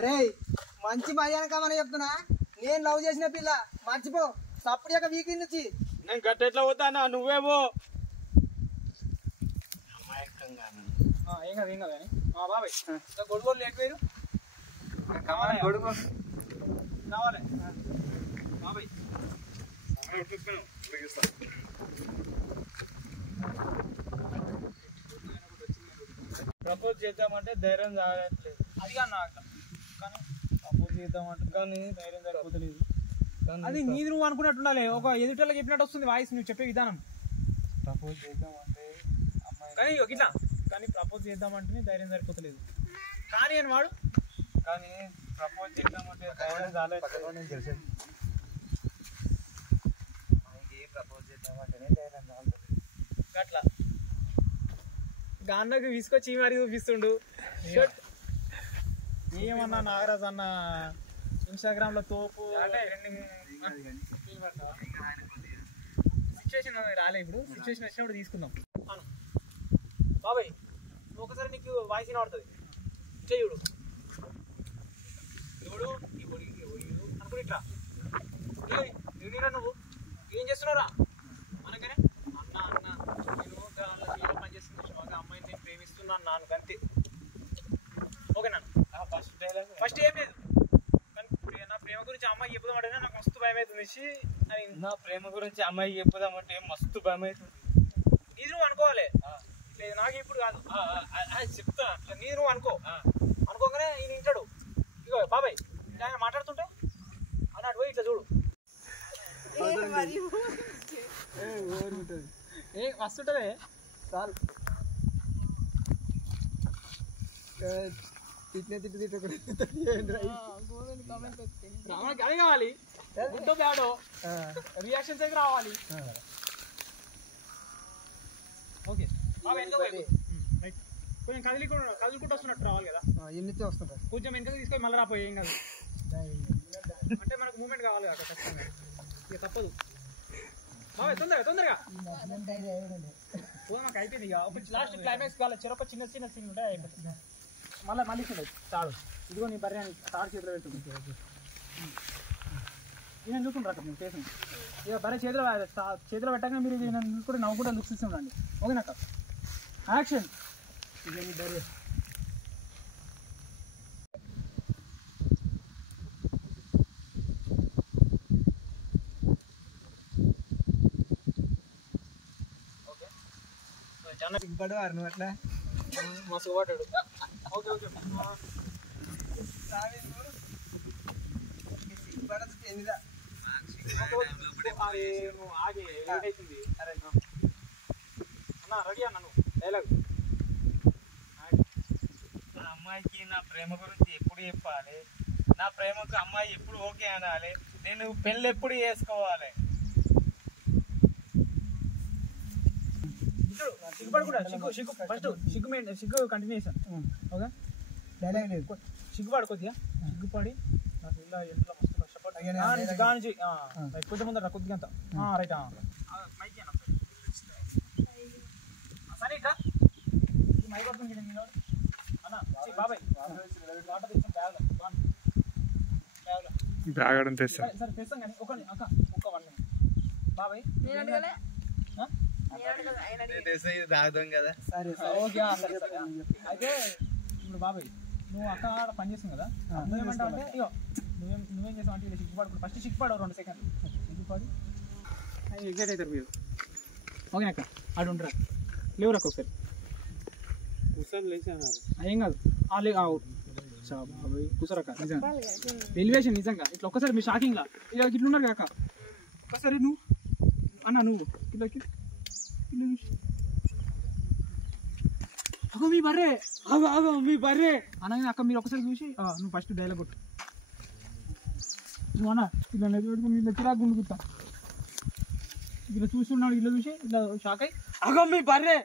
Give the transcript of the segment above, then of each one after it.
అరే మంచి మర్యాదకమని చెప్తున్నా, నేను లవ్ చేసిన పిల్ల మర్చిపో. సప్పుడు యొక్క వీకెండ్ నుంచి నేను గట్టెట్లా పోతానా, నువ్వేమో ఏం కాదు కానీ బాబాయ్ గొడుగోలు లేకపోయారు గొడుగు కావాలి బాబాయ్. ప్రపోజ్ చేద్దామంటే ధైర్యం రావట్లేదు. అది కాదు నాకు, కానీ ప్రపోజ్ చేద్దామంటే కానీ ధైర్యం సరిపోతలేదు. అది నీది నువ్వు అనుకున్నట్టుండాలి, ఒక ఎదుటోళ్ళకి చెప్పినట్టు వస్తుంది వాయిస్, నువ్వు చెప్పే విధానం. ప్రపోజ్ చేద్దామంటే అమ్మాయి కానీ ఇట్లా కానీ ప్రపోజ్ చేద్దామంటేనే ధైర్యం సరిపోతలేదు. కానీ అని వాడు కానీ ప్రపోజ్ చేద్దామంటే ధైర్యం రాలేదు. ప్రపోజ్ చేద్దామంటేనే ధైర్యం రాలేదు. అట్లా గాన్నకు తీసుకొచ్చి మరి చూపిస్తుండు. ఏమన్నా నాగరాజ్ అన్న ఇన్స్టాగ్రామ్ లో తోపు సిచ్యువేషన్ రాలే, ఇప్పుడు సిచ్యువేషన్ వచ్చినప్పుడు తీసుకుందాం. అవును బాబాయ్, ఒకసారి నీకు వాయిస్ వినబడుతుంది, చూడు ఎవడు అనుకుని ఇట్లా నువ్వు ఏం చేస్తున్నావురా అనగానే అన్న అన్న నేను పని చేస్తున్నా, అమ్మాయిని నేను ప్రేమిస్తున్నాను నాన్న అంతే. ఓకేనా? ఫస్ట్ ఏం లేదు, కానీ నా ప్రేమ గురించి అమ్మాయి చెప్పుదామంటే నాకు మస్తు భయం అవుతుంది. నా ప్రేమ గురించి అమ్మాయి చెప్పుదామంటే మస్తు భయం అవుతుంది. నీది నువ్వు అనుకోవాలి, లేదు నాకు ఇప్పుడు కాదు చెప్తా. నీది నువ్వు అనుకోగానే ఈయన వింటాడు. ఇగో బాబాయ్ ఆయన మాట్లాడుతుంటే అన్నాడు పోయి ఇట్లా చూడు, ఏ వస్తుంటదే చాలు. అదే కావాలి, గుడ్డో బ్యాడో రియాక్షన్స్ అయితే రావాలి. ఓకే కొంచెం కదులుకుంటూ వస్తున్నట్టు రావాలి కదా, ఎన్నితో వస్తుంటారు. కొంచెం వెనక తీసుకొని మళ్ళీ రాపోయి ఏం కాదు, అంటే మనకు మూమెంట్ కావాలి కదా ఖచ్చితంగా, ఇక తప్పదు. తొందరగా మాకు అయిపోయింది. ఇక లాస్ట్ క్లైమాక్స్ కావాలి, చెరొక చిన్న సీన్ ఉంటే అయిపోతుంది. మళ్ళీ చూడదు తాడు, ఇదిగో నీ బర్రె తాడు చేతిలో పెడుతుంది. నేను చూసుకుంటారు నేను చేసాను, ఇక బర్రె చేతిలో పెట్టగానే మీరు నేను కూడా నవ్వుకుంటా లుక్స్ ఇస్తుండండి. ఓకేనాక యాక్షన్. ఇదే నీ బర్రె. సిగ్గుపడవారు నువ్వు అట్లా మా సిగ్గుపడ్డాడు. ఓకే ఓకే నువ్వు ఆగి లేట్ అవుతుంది. సరే అన్న రెడీ అన్న నువ్వు డైలాగ్. నా అమ్మాయికి నా ప్రేమ గురించి ఎప్పుడు చెప్పాలి, నా ప్రేమకు అమ్మాయి ఎప్పుడు ఓకే అనాలి, నేను పెళ్ళి ఎప్పుడు చేసుకోవాలి. సిగ్గుపడి కూడా సిగ్గు ఫస్ట్ సిగ్గు కంటిన్యూషన్. ఓకే డైలాగ్ లేదు, సిగ్గుపడు కొద్దిగా, సిగ్గుపడి నాకు ఇలా ఎంత మస్తు కష్టపడి కొంచెం ముందర కొద్దిగా అంత రైట్ సరే ఇట్లా మైక్ పడుతుంది అన్న. బాబాయ్ వాటర్ తెచ్చిన బ్యాగ్ తెస్తాను. సరే తెస్తాం కానీ ఒక 1 minute బాబాయ్. తాగుతాం కదా. సరే ఓకే అయితే ఇప్పుడు బాబాయ్ నువ్వు అక్క పని చేస్తావు కదా, నువ్వేమంటావు అంటే ఇగో నువ్వేం చేస్తావు అంటే సిగ్గుపడు, ఫస్ట్ సిగ్గుపడు 2 seconds సిగ్గుపడి ఎగ్జైట్ అవుతారు మీరు. ఓకే అక్క అటు ఉంటారా లేవురా ఒకసారి కూర్చొని లేచాను. ఏం కాదు బాబాయ్ కూర్చోరక్క. నిజంగా ఎలివేషన్ నిజంగా ఇట్లా ఒక్కసారి మీరు షాకింగ్లా ఇలా ఇట్లున్నారు కాక. ఒక్కసారి నువ్వు అన్న నువ్వు ఇట్లా అగో మీ బర్రే అగో మీ బర్రే అనగానే అక్క మీరు ఒకసారి చూసి నువ్వు ఫస్ట్ డైలాగ్ కొట్టు. నువ్వు అన్న ఇలా పెట్టుకుని ఇలా చిరాకు గుండుకుతా, ఇలా చూస్తున్నాడు, ఇలా చూసి ఇలా షాక్ అయ్యి అగో మీ బర్రే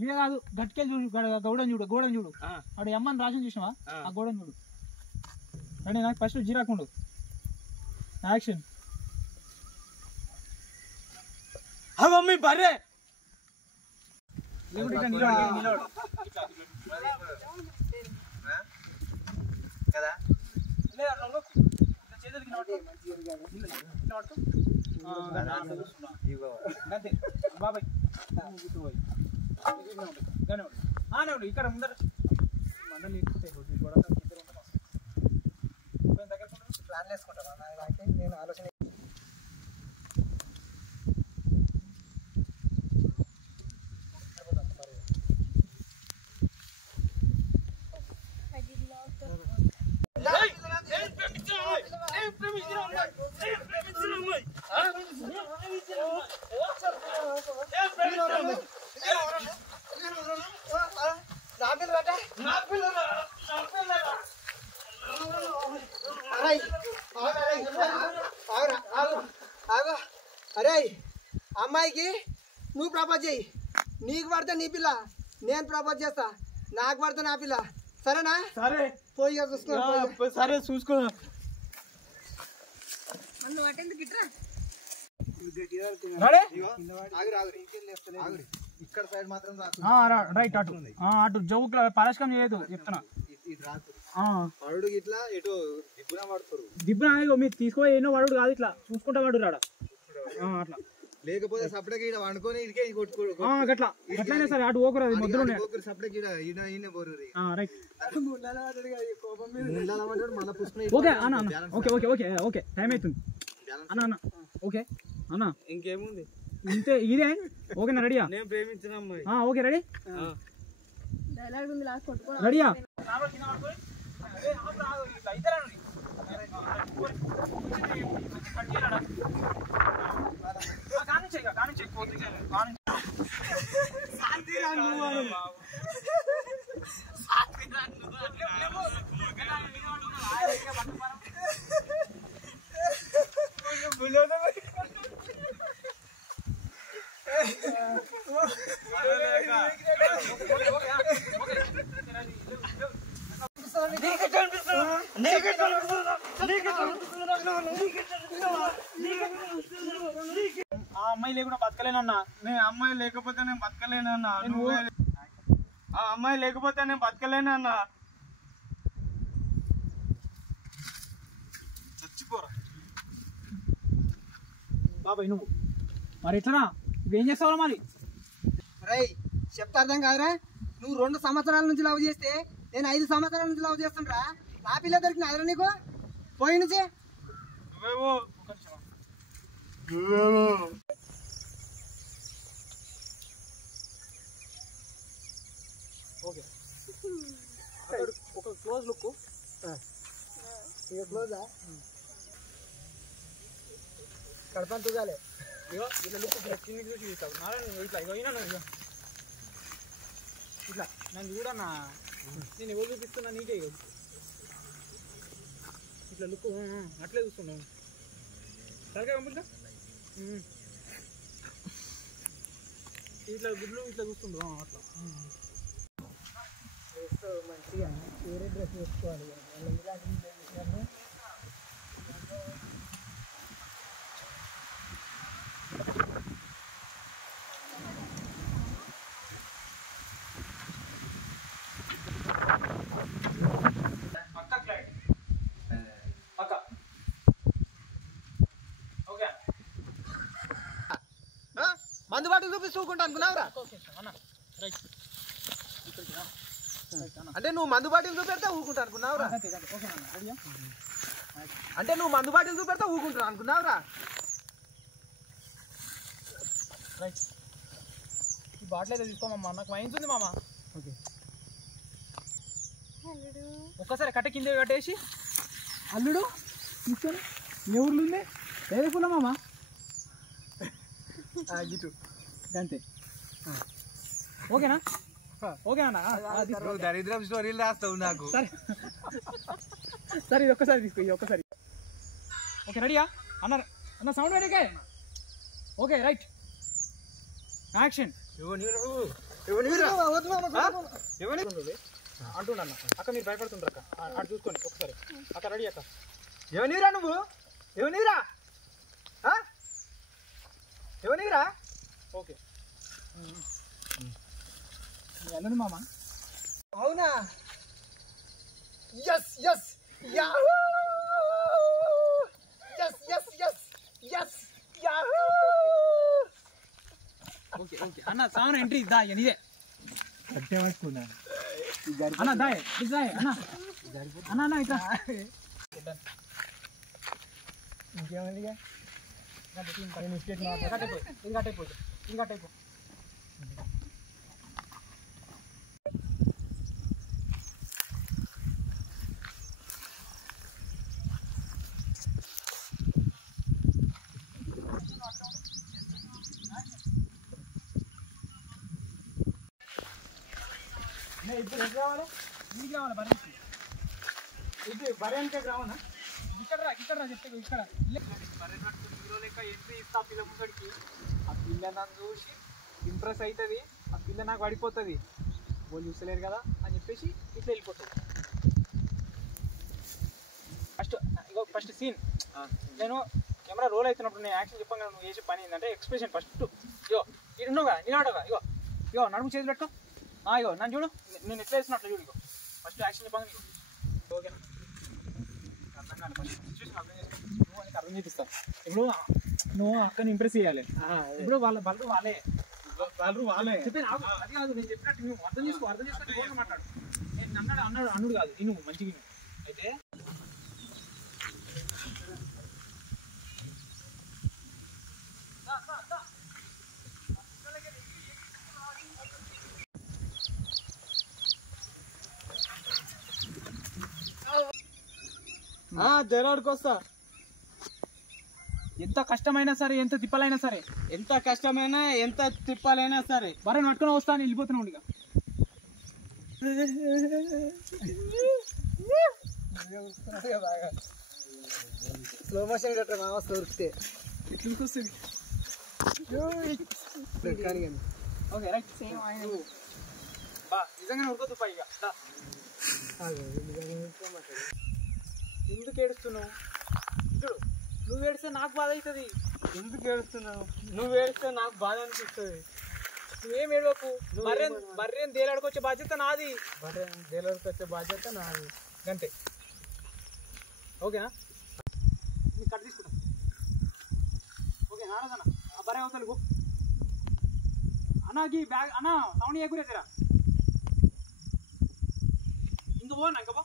ఇదే కాదు గట్టికెళ్ళి చూడు గోడని చూడు అక్కడ ఎమ్మని రాసిన చూసినావా, ఆ గోడని చూడు. అంటే నాకు ఫస్ట్ జీరాకుండు యాక్షన్. అగో మీ బర్రే కదా లేదు అట్లా ఉండకు. ఇట్లా చేతులు కింద పట్టుకో. కింద పట్టుకో. అంతే బాబాయ్ ఇక్కడ ముందర మండలి ప్లాన్ వేసుకుంటాను నేను ఆలోచన అరే అమ్మాయికి నువ్వు ప్రపోజ్ చేయి, నీకు పడితే నీ పిల్ల, నేను ప్రపోజ్ చేస్తా, నాకు పడితే నా పిల్ల, సరేనా? సరే పోయి చూసుకో. సరే చూసుకున్నా. ఇక్కడ సైడ్ మాత్రం రైట్ అటు అటు జౌక్ పారస్కం చేయదు చెప్తున్నా. వాడు ఇట్లా ఎటు దిబ్బున పడుతురు, దిబ్బున మీరు తీసుకో ఎన్నో వాడు కాదు, ఇట్లా చూసుకుంటా వాడు రాడా అట్లా. లేకపోతే సపరేట్ ఈడ వండుకొని ఇడికే కొట్టుకో అట్లా అట్లనే సరే అటు ఓకురాది మొదలు సపరేట్ ఈయన పోరు రైట్. మన పుష్ప ఓకే అన్న okay okay okay okay time అవుతుంది అన్న అన్న ఓకే అన్న ఇంకేముంది ఇంతే ఇదే ఓకేనా? రెడీయా? నేను ప్రేమించిన అమ్మాయి. ఓకే రెడీ రెడీయా? ఆ అమ్మాయి లేకుండా బతకలేనన్నా. నేను అమ్మాయి లేకపోతే నేను బతకలేనన్నా. ఆ అమ్మాయి లేకపోతే నేను బతకలేనన్నా. చచ్చిపోరా బాబాయ్ నువ్వు మరి ఎట్లనా ఇవేం చేస్తావా మరి? రై చెప్తా అర్థం కాదురా, నువ్వు 2 సంవత్సరాల నుంచి లవ్ చేస్తే నేను 5 సంవత్సరాల నుంచి లవ్ చేస్తుండ్రా. నా పిల్ల దొరికిన అదరా నీకు పోయి నుంచి. ఓకే ఒక క్లోజ్ లుక్. ఇక క్లోజా కడపని తుగాలే. ఇగో ఇట్లా లుక్ కిందికి చూసి తీస్తావు నారాయణ. ఇట్లా ఇగో అయినా ఇగో ఇట్లా నన్ను చూడన్నా, నేను ఎవరు చూపిస్తున్నా నీకే. ఇగో ఇట్లా లుక్ అట్లే చూస్తున్నావు. సరిగా పంపుతా ఇట్లా గుడ్లు ఇట్లా చూస్తుండ్రు అట్లా. మంచిగా వేరే డ్రెస్ వేసుకోవాలి. మందు బాటలు చూపిస్తూ ఊకుంటా అనుకున్నావురా? అంటే నువ్వు మందు బాటిల్ చూపెడతా ఊకుంటా అనుకున్నావురా? అంటే నువ్వు మందు బాటిల్ చూపెడతా ఊకుంటా అనుకున్నావురా? ఈ బాటిల్ అయితే తీసుకోమమ్మా, నాకు వైన్స్ ఉంది మామ. ఓకే ఒక్కసారి కట్ట కింద కట్టేసి అల్లుడు తీసుకొని ఎవరు ఉంది వేరే పూల మామ ఇటు అంతే. ఓకేనా? ఓకేనా? దరిద్రం స్టోరీలు రాస్తావు నాకు. సరే సరే ఇది ఒక్కసారి తీసుకో, ఇది ఒక్కసారి. ఓకే రెడీయా అన్న? అన్న సౌండ్ రెడీకే? Okay right action. అంటున్నా అక్క, మీరు భయపడుతుంటారు అక్క, అటు చూసుకోండి ఒకసారి. అక్క రెడీ అక్క? ఎవనిరా నువ్వు? ఎవనిరా? ఎవనిరా? ఓకే వెళ్ళండి మామ. అవునా? Yes yes yahoo okay okay అన్న సామాన్ ఎంట్రీ దా ఇదే అన్న దాయ్ దాయ్ అన్న అన్న అన్న ఇట్లా ఇంకేమంది ఇంకా టైపు ఇప్పుడు ఎక్కడ రావాలి ఇంటికి రావాలి బరే ఇది బరేకే రావనా ఇక్కడ రా చెప్తే ఇక్కడ బరే హీరో లెక్క ఎంట్రీ ఇస్తా పిల్ల ముందడికి ఆ పిల్ల నన్ను చూసి ఇంప్రెస్ అవుతుంది ఆ పిల్ల నాకు పడిపోతుంది వాళ్ళు చూస్తలేరు కదా అని చెప్పేసి ఇట్లా వెళ్ళిపోతుంది ఫస్ట్ సీన్ నేను కెమెరా రోల్ అవుతున్నప్పుడు నేను యాక్షన్ చెప్పాను నువ్వు చేసే పని ఏంటంటే ఎక్స్ప్రెషన్ ఫస్ట్ ఇగో ఇటు ఉన్నావుగా నిలబడగా ఇగో నడుము చేసి పెట్టుకో ఇగో నన్ను చూడు నేను ఎట్లా వేస్తున్నట్లు చూడు ఇగో ఫస్ట్ యాక్షన్ చెప్పాను నీకు ఓకేనా అర్థం కాదు ఫస్ట్ సిచ్యువేషన్ అర్థం చేసుకో నువ్వు నీకు అర్థం చేపిస్తావు ఇప్పుడు నువ్వు అక్కని ఇంప్రెస్ చేయాలి ఇప్పుడు వాళ్ళ బల్లు వాళ్ళే చెప్పి అది కాదు నేను చెప్పినట్టు నువ్వు అర్థం చేసుకొని మాట్లాడు నేను అన్నాడు కాదు నువ్వు మంచిగా అయితే జరాడికి వస్తా ఎంత కష్టమైనా సరే ఎంత తిప్పాలైనా సరే ఎంత కష్టమైనా ఎంత తిప్పాలైనా సరే బరే పట్టుకుని వస్తాను వెళ్ళిపోతున్నావు ఇక స్లో మోషన్ కట్టరా మామ దొరికితే ఎట్లకి వస్తుంది ఓకే రైట్ సేమ్ బా నిజంగానే ఉడకొద్దు పై ఇక ఎందుకు ఏడుస్తున్నావు చూడు నువ్వు ఏడిస్తే నాకు బాధ అవుతుంది ఎందుకు ఏడుస్తున్నావు నువ్వు ఏడిస్తే నాకు బాధ అనిపిస్తుంది నువ్వేం ఏడవకు బర్రెని దేలాడుకొచ్చే బాధ్యత నాది దేలవరికి బాధ్యత నాది అంతే ఓకేనా నీకు కట్ తీసుకుంటా ఓకే నారాజన్న ఆ బరే అవతలకు అన్నకి బ్యాగ్ అన్న సౌండ్ ఏకురేతరా ఇంకా పోనా ఇంకా పో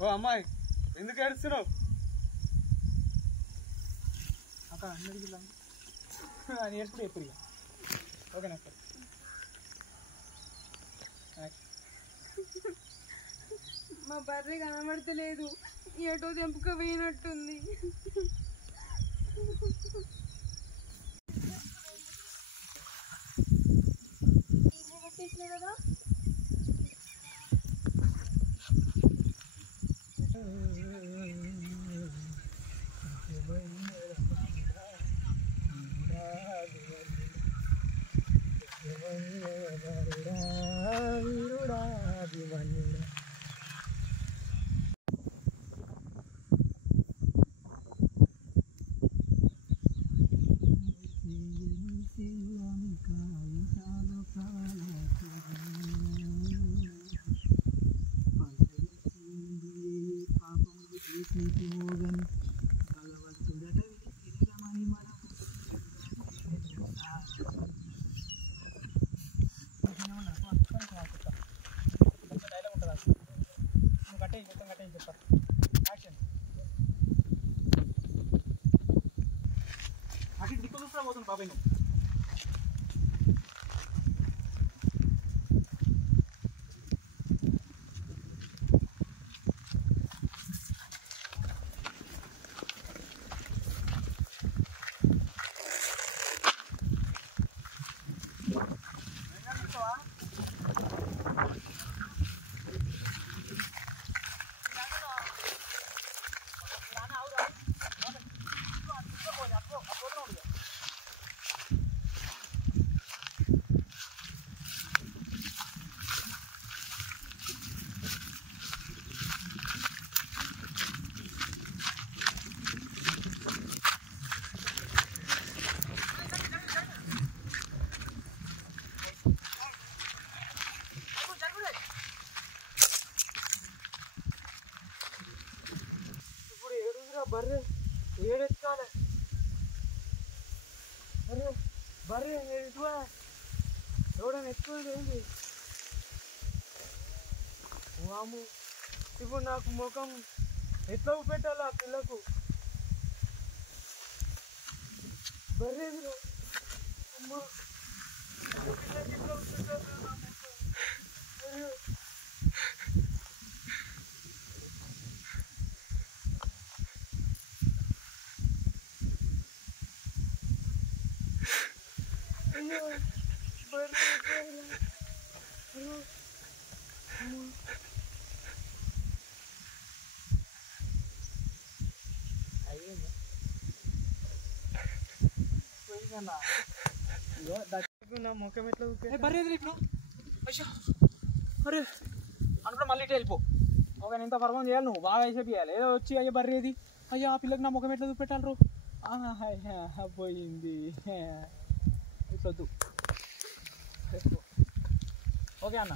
ఓ అమ్మాయి ఎందుకు ఏడుస్తున్నావు అక్కడ అందరికి నేర్చుకుంటే ఎప్పుడు ఇక ఓకేనా సార్ మా బర్రె కనబడతలేదు ఏటో తెంపుక పోయినట్టుంది కదా అటు దిక్కు చూస్తా పోతుంది బాబాయ్ నువ్వు బర్రె ఏడెత్తాలి అరే బర్రె ఎటువా ఎవడని ఎత్తుకోలేదు ఏంటి వాము ఇప్పుడు నాకు ముఖం ఎట్లా పెట్టాలి ఆ పిల్లకు బర్రె అమ్మా పిల్లకి ఎట్లా పెట్టాలి నా ముఖం అయ్యో అయ్యో బర్రె అయ్యో అమ్మా అయ్యిందా పోయిందన్నా నా ముఖం ఎట్లా బర్రె ఇప్పుడు అయ్యో అరే అనుకున్నా మళ్ళీ ఇటు వెళ్ళిపో ఒక ఇంత పర్వం చేయాలి నువ్వు బాగా వేసే చేయాలి ఏదో వచ్చి అయ్యో బర్రేది అయ్యో ఆ పిల్లకి నా ముఖం ఎట్లా చూపెట్టాలి పోయింది వద్దు ఓకే అన్న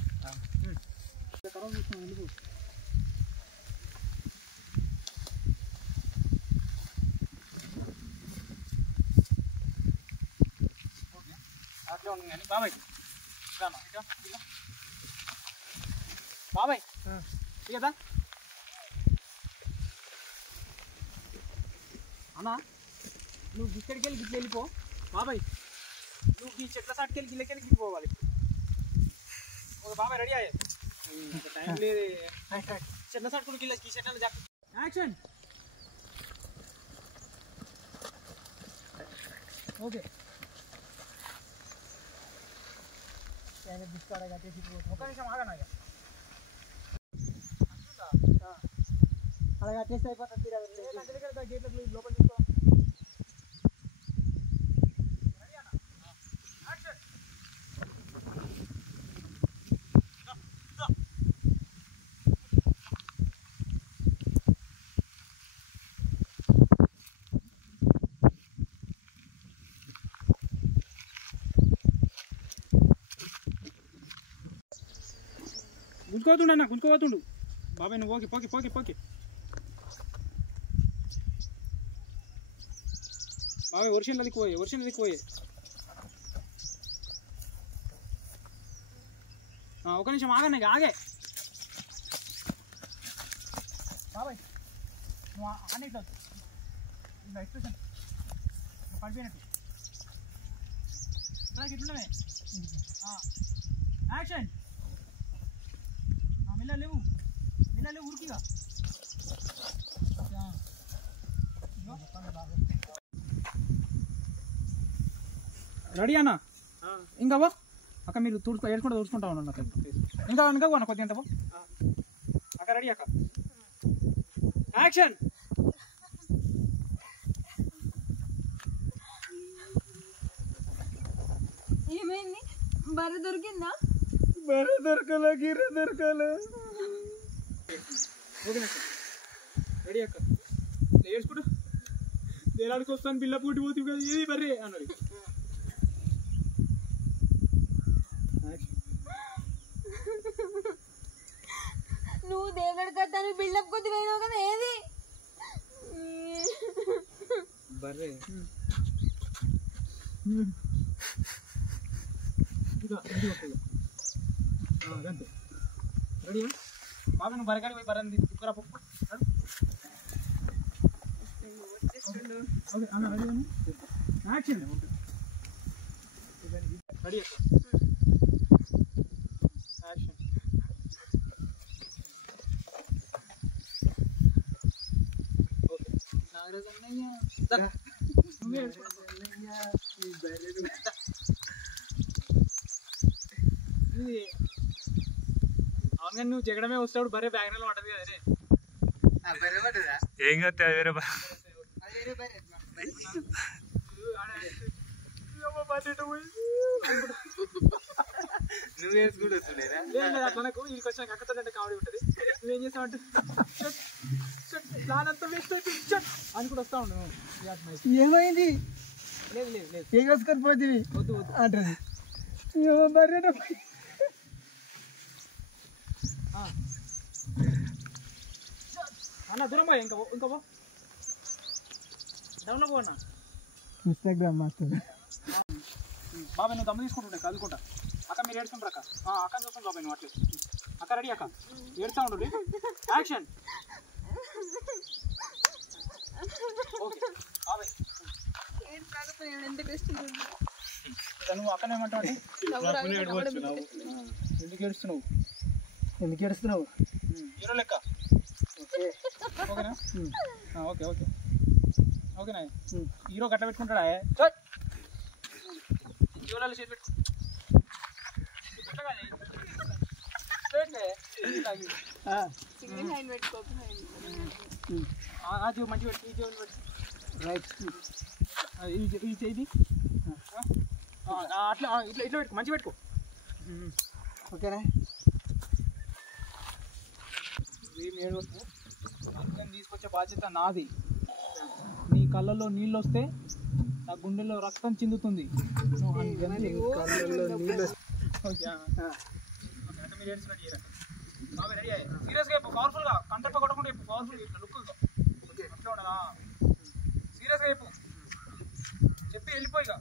తర్వాత చూస్తాను వెళ్ళిపో అట్లే ఉంది కానీ బాబాయ్ బాబాయ్ కదా అన్నా నువ్వు గిక్కడికి వెళ్ళి గిట్ల వెళ్ళిపో బాబాయ్ నువ్వు ఈ చెట్ల సాటుకెళ్ళి గిల్లకెళ్ళి గిట్టిపోవాలి ఒక బాబాయ్ రెడీ అయ్యే టైం లేదు చెట్ల సాటుకుని గిల్ల ఈ చెట్ల జాక్ యాక్షన్ ఓకే ఒక నిమిషం ఆగనా అలా కట్టేస్తే అయిపోతుంది గేట్లకు లోపల తీసుకో గుంజుకోతుండు అన్న గుంజుకోతుండు బాబాయ్ నువ్వు ఓకే పోకే పోకే పోకే బాబాయ్ వర్షం నదికి పోయే ఒక నిమిషం ఆగన్నా ఇక ఆగే బాబాయ్ నువ్వు అన్నిట్లో ఇలా ఎక్స్ప్రెషన్ పడిపోయినట్టు ఇట్లుండవే యాక్షన్ లేవు ఉరికిగా రెడీ అన్న ఇంకా బా అక్క మీరు ఏడుకుంటూ తుడుచుకుంటా ఉన్నాను అక్క ఇంకా పోనా కొద్దిగా ఎంత అక్క రెడీ అక్క యాక్షన్ ఏమైంది బర్రె దొరికిందా బర్రె దొరకలే గిర్రె దొరకలే ఓకేనా రెడీ అక్క ఏడ్చుకుంటూ దేలాడికి వస్తాను పిల్ల పూటి పోతుంది కదా ఏది బర్రే అన్నది నువ్వు దేవుడి కట్టాను బిల్డప్ కొద్ది పోయినావు కదా ఏది బర్రె అంతే రెడీయా బాబు నువ్వు బరకాడికి పోయి బర్రెని తీసుకురా పప్పు ఓకే అన్న ready action ready action okay Nagaraju అన్నయ్య నువ్వే ఇది అవును నువ్వు జగడమే వస్తాడు బర్రె బ్యాగ్రౌండ్ పడ్డది కదా ఏం కదా వేరే నువ్వు వేసుకుంటూ వస్తుండేనా మనకు వీళ్ళకి వచ్చిన అక్కతో కామెడీ ఉంటుంది నువ్వేం చేస్తావంటే ప్లాన్ అంతా వేస్ట్ అయిపోయి అని కూడా వస్తా ఉండు ఏమైంది లేదు లేదు లేదు ఏగోసుకొని పోతుంది వద్దు వద్దు అంటది బర్రె అన్న దూరం పోయి ఇంకా పో డౌన్లో పో అన్న ఇన్స్టాగ్రామ్ మాస్టర్ బాబాయ్ నువ్వు దమ్ము తీసుకుంటుండే కదుకుంటా అక్క మీరు ఏడుస్తుంటారు అక్క అక్క చూస్తుంది బాబాయ్ నువ్వు అట్లే అక్క రెడీ అక్క ఏడుస్తూ ఉండు యాక్షన్ ఓకే బాబాయ్ నువ్వు అక్కనే ఏమంటావు ఎందుకు ఏడుస్తున్నావు హీరో లెక్క ఓకేనా ఓకే ఓకే ఓకేనా హీరో గట్ల పెట్టుకుంటాడా హీరోలలో చేసి పెట్టుకో మంచి పెట్టు ఈ చెవులు పెట్టు రైట్ ఈ చేయి అట్లా ఇట్లా ఇట్లా పెట్టుకో మంచి పెట్టుకో ఓకేనా ఏం ఏడవద్దు అందుకని తీసుకొచ్చే బాధ్యత నాది నీ కళ్ళల్లో నీళ్ళు వస్తే నా గుండెల్లో రక్తం చిందుతుంది సీరియస్గా చెప్పు పవర్ఫుల్గా కంటెంట్ కొట్టకుండా చెప్పు పవర్ఫుల్ ఇట్లా లుక్ అట్లా ఉండదా సీరియస్గా చెప్పు చెప్పి వెళ్ళిపోయిగా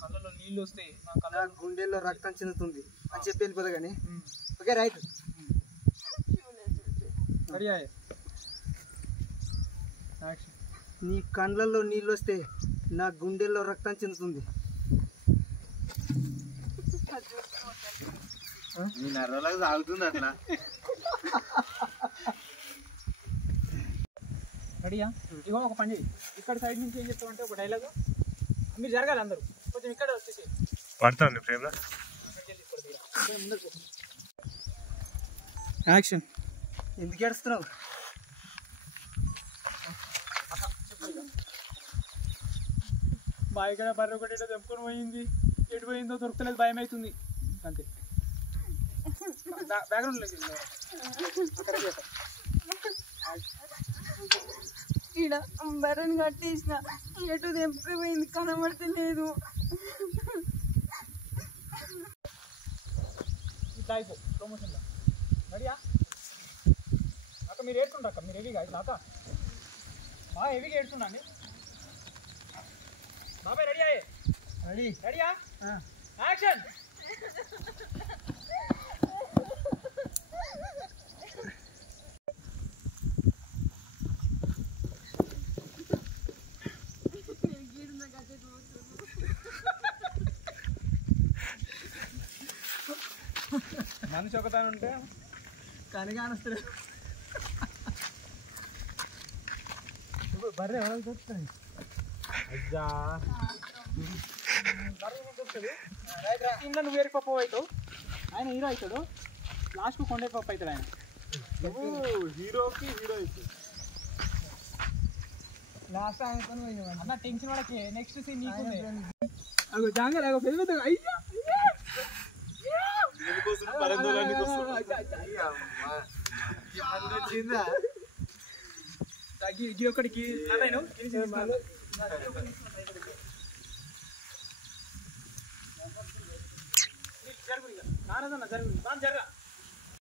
కళ్ళల్లో నీళ్ళు వస్తే నా కళ్ళ గుండెల్లో రక్తం చెందుతుంది అని చెప్పి వెళ్ళిపోతా కానీ ఓకే రైట్ రెడీ నీ కండ్లలో నీళ్ళు వస్తే నా గుండెల్లో రక్తం చెందుతుంది నీ నర్రలకు సాగుతుంది అట్లా రెడీయా ఇగో ఒక పని చేయి ఇక్కడ సైడ్ నుంచి ఏం చెప్తామంటే ఒక డైలాగ్ మీరు జరగాలి అందరూ కొంచెం ఇక్కడ వచ్చేసి పడతాను ఫ్రేమ్లో యాక్షన్ ఎందుకు ఏడుస్తున్నావు బాయ్ ఇక్కడ బర్రె ఒకటి తెంపుకొని పోయింది ఎటు పోయిందో దొరకలేదు భయం అవుతుంది అంతే బ్యాక్గ్రౌండ్ లేదు ఈడ బర్రెని కట్టేసిన ఎటు తెంపుకుపోయింది కనబడతలేదు ఇట్లా అయిపో ప్రమోషన్లో రెడీయా అక్క మీరు ఏడుతుండ అక్క మీరు హెవీగా ఇట్లా అక్క బాగా హెవీగా ఏడుతుండండి బాబాయ్ రెడీ అయ్యే రెడీయా యాక్షన్ మనిషి ఒకదాని ఉంటే కానీ కానొస్తుంది బర్రె ఎవరికి దొరుకుతుంది టీంలో నువ్వు వేరే పప్పు అవుతావు ఆయన హీరో అవుతాడు లాస్ట్కు కొండే పప్పు అవుతాడు ఆయన హీరోకి హీరో అవుతుంది లాస్ట్ ఆయన అన్న టెన్షన్ వాళ్ళకి నెక్స్ట్ సీన్ నీకుంది అగో జాంగర్ అగో పెద్ద పెద్ద అయ్యా ఒకటికి జరుగు నారదన్న జరుగు జర్రా